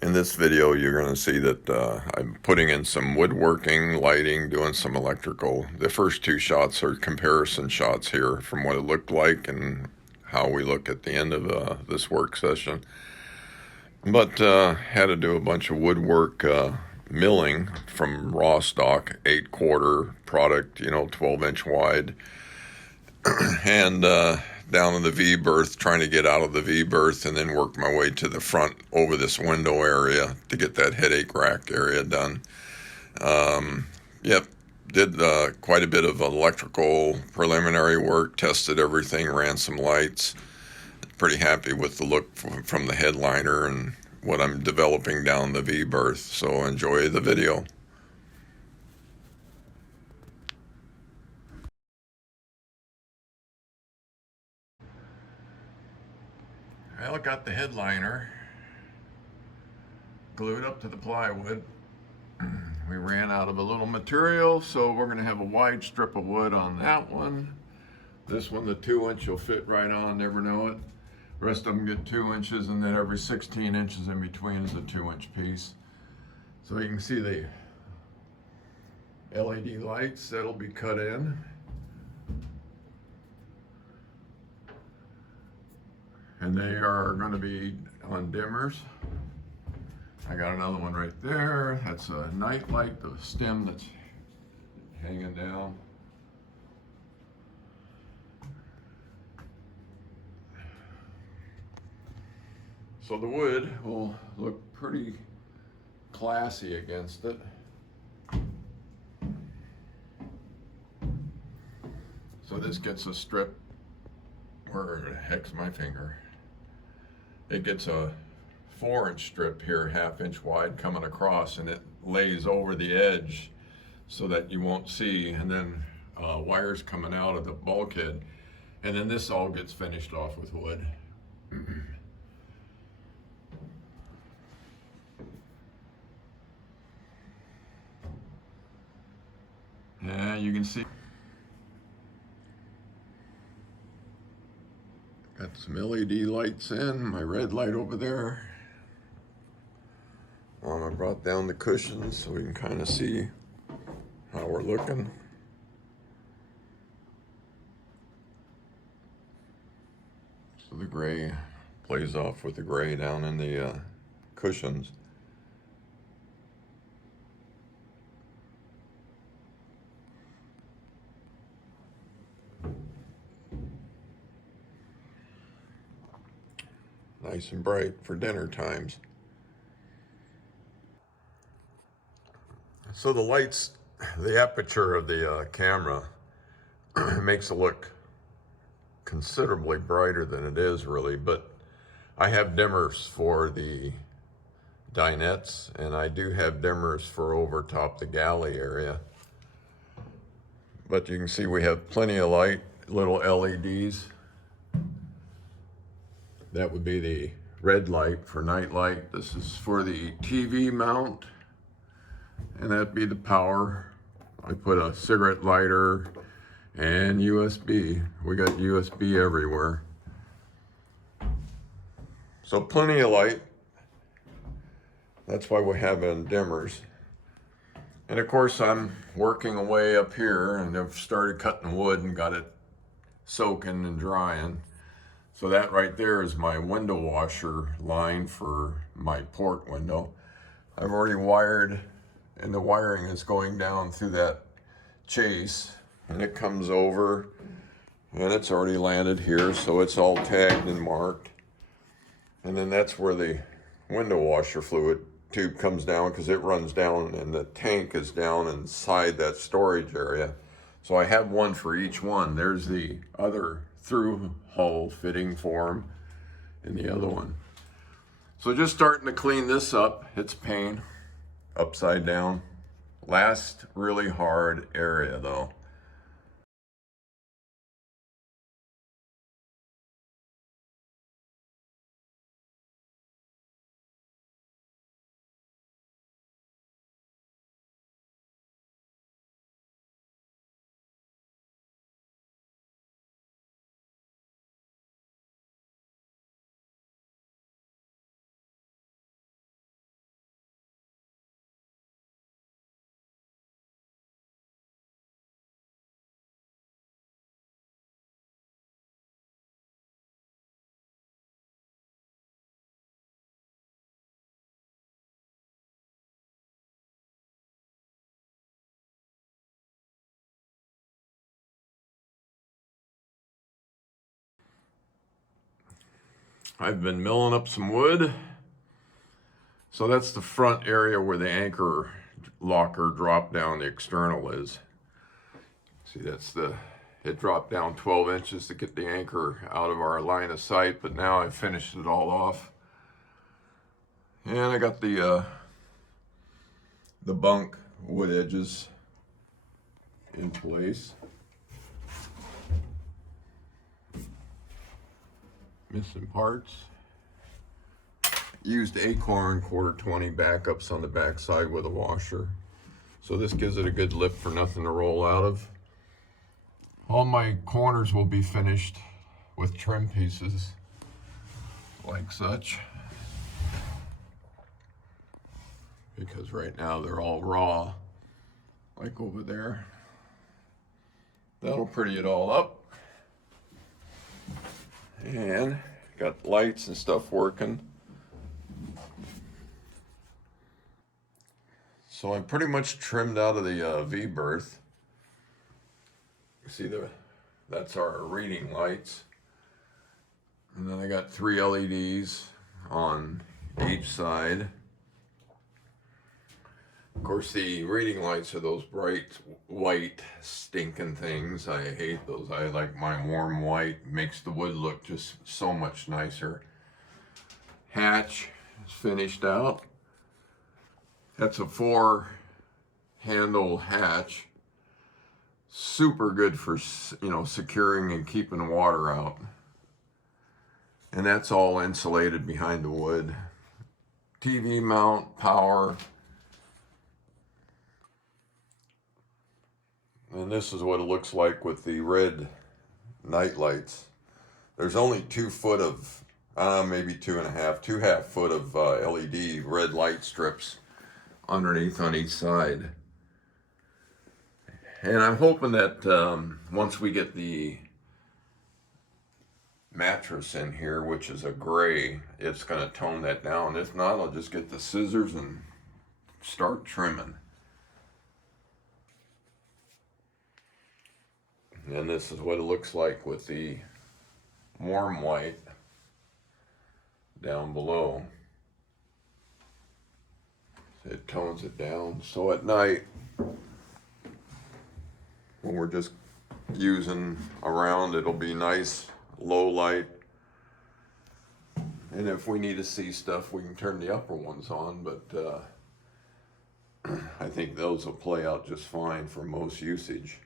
In this video, you're going to see that I'm putting in some woodworking, lighting, doing some electrical. The first two shots are comparison shots here from what it looked like and how we look at the end of this work session. But had to do a bunch of woodwork milling from raw stock, 8/4 product, 12-inch wide, and down in the V-berth, trying to get out of the V-berth and then work my way to the front over this window area to get that headache rack area done. Yep, did quite a bit of electrical preliminary work, tested everything, ran some lights. Pretty happy with the look from the headliner and what I'm developing down the V-berth, so enjoy the video. Well, I got the headliner glued up to the plywood. We ran out of a little material, so we're going to have a wide strip of wood on that one. This one, the 2-inch, will fit right on, never know it. The rest of them get 2 inches, and then every 16 inches in between is a 2-inch piece. So you can see the LED lights that'll be cut in. And they are going to be on dimmers. I got another one right there. That's a night light, the stem that's hanging down. So the wood will look pretty classy against it. So this gets a strip, where the heck's my finger? It gets a 4-inch strip here, 1/2 inch wide, coming across, and it lays over the edge so that you won't see, and then wires coming out of the bulkhead, and then this all gets finished off with wood. Yeah, you can see. Got some LED lights in, my red light over there. I brought down the cushions so we can kind of see how we're looking. So the gray plays off with the gray down in the cushions. Nice and bright for dinner times. So the lights, the aperture of the camera makes it look considerably brighter than it is really, but I have dimmers for the dinettes, and I do have dimmers for over top the galley area. But you can see we have plenty of light, little LEDs. That would be the red light for night light. This is for the TV mount, and that'd be the power. I put a cigarette lighter and USB. We got USB everywhere. So plenty of light. That's why we have it in dimmers. And of course I'm working away up here, and I've started cutting wood and got it soaking and drying. So that right there is my window washer line for my port window. I've already wired, and the wiring is going down through that chase, and it comes over, and it's already landed here, so it's all tagged and marked. And then that's where the window washer fluid tube comes down, because it runs down, and the tank is down inside that storage area. So I have one for each one. There's the other through hole fitting for them in the other one. So just starting to clean this up. It's pain, upside down. Last really hard area though. I've been milling up some wood. So that's the front area where the anchor locker drop down the external is. See, it dropped down 12 inches to get the anchor out of our line of sight, but now I've finished it all off. And I got the bunk wood edges in place. Missing parts. Used Acorn 1/4-20 backups on the back side with a washer. So this gives it a good lip for nothing to roll out of. All my corners will be finished with trim pieces like such, because right now they're all raw, like over there. That'll pretty it all up. And got lights and stuff working. So I'm pretty much trimmed out of the V-berth. You see that's our reading lights. And then I got 3 LEDs on each side. Of course, the reading lights are those bright white stinking things. I hate those. I like mine warm white. Makes the wood look just so much nicer. Hatch is finished out. That's a 4-handle hatch. Super good for, securing and keeping water out. And that's all insulated behind the wood. TV mount, power. And this is what it looks like with the red night lights. There's only 2 foot of, maybe 2.5, 2.5 foot of LED red light strips underneath on each side. And I'm hoping that once we get the mattress in here, which is a gray, it's going to tone that down. If not, I'll just get the scissors and start trimming. And this is what it looks like with the warm white down below. It tones it down. So at night, when we're just using around, it'll be nice, low light. And if we need to see stuff, we can turn the upper ones on, but I think those will play out just fine for most usage.